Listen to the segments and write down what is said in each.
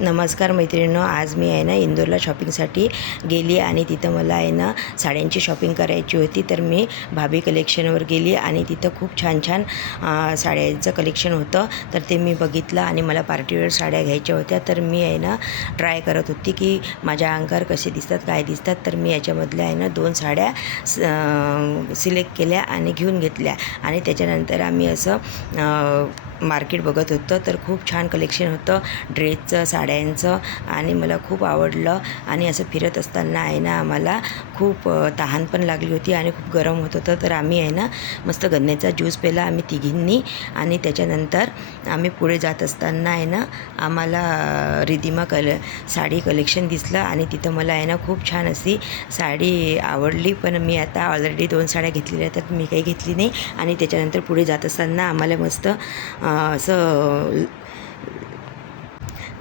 नमस्कार मैत्रिणींनो, आज मी आहे ना इंदोरला शॉपिंगसाठी गेली आणि तिथं मला आहे ना साड्यांची शॉपिंग करायची होती. तर मी भाभी कलेक्शनवर गेली आणि तिथं खूप छान छान साड्यांचं कलेक्शन होतं. तर ते मी बघितलं आणि मला पार्टीवेअर साड्या घ्यायच्या होत्या. तर मी आहे ना ट्राय करत होती की माझ्या अंगावर कसे दिसतात, काय दिसतात. तर मी याच्यामधल्या आहे ना 2 साड्या सिलेक्ट केल्या आणि घेऊन घेतल्या आणि त्याच्यानंतर आम्ही असं मार्केट बघत होतं. तर खूप छान कलेक्शन होतं ड्रेसचं, साड्यांचं आणि मला खूप आवडलं. आणि असं फिरत असताना आहे ना आम्हाला खूप तहान पण लागली होती आणि खूप गरम होत होतं. तर आम्ही आहे ना मस्त गन्न्याचा ज्यूस प्यायला आम्ही तिघींनी. आणि त्याच्यानंतर आम्ही पुढे जात असताना आहे ना आम्हाला रिधिमा साडी कलेक्शन दिसलं आणि तिथं मला आहे ना खूप छान अशी साडी आवडली. पण मी आता ऑलरेडी 2 साड्या घेतलेल्या तर मी काही घेतली नाही. आणि त्याच्यानंतर पुढे जात असताना आम्हाला मस्त असं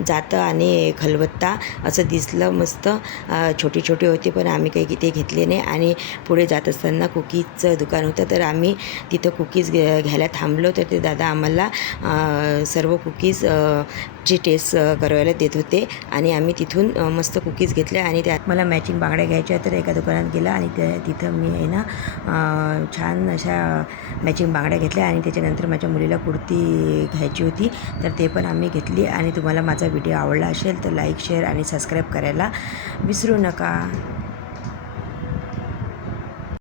जातं आणि खलबत्ता असं दिसलं मस्त. छोटे छोटे होते पण आम्ही काही ते घेतले नाही. आणि पुढे जात असताना कुकीजचं दुकान होतं तर आम्ही तिथं कुकीज घ्यायला थांबलो. तर ते दादा आम्हाला सर्व कुकीज ची टेस्ट करायला देत होते आणि आम्ही तिथून मस्त कुकीज घेतल्या. आणि त्यात मला मॅचिंग बांगड्या घ्यायच्या तर एका दुकानात गेला आणि तिथं मी आहे ना छान अशा मॅचिंग बांगड्या घेतल्या. आणि त्याच्यानंतर माझ्या मुलीला कुर्ती घ्यायची होती तर ते पण आम्ही घेतली. आणि तुम्हाला माझा व्हिडिओ आवडला असेल तर लाईक, शेअर आणि सबस्क्राईब करायला विसरू नका.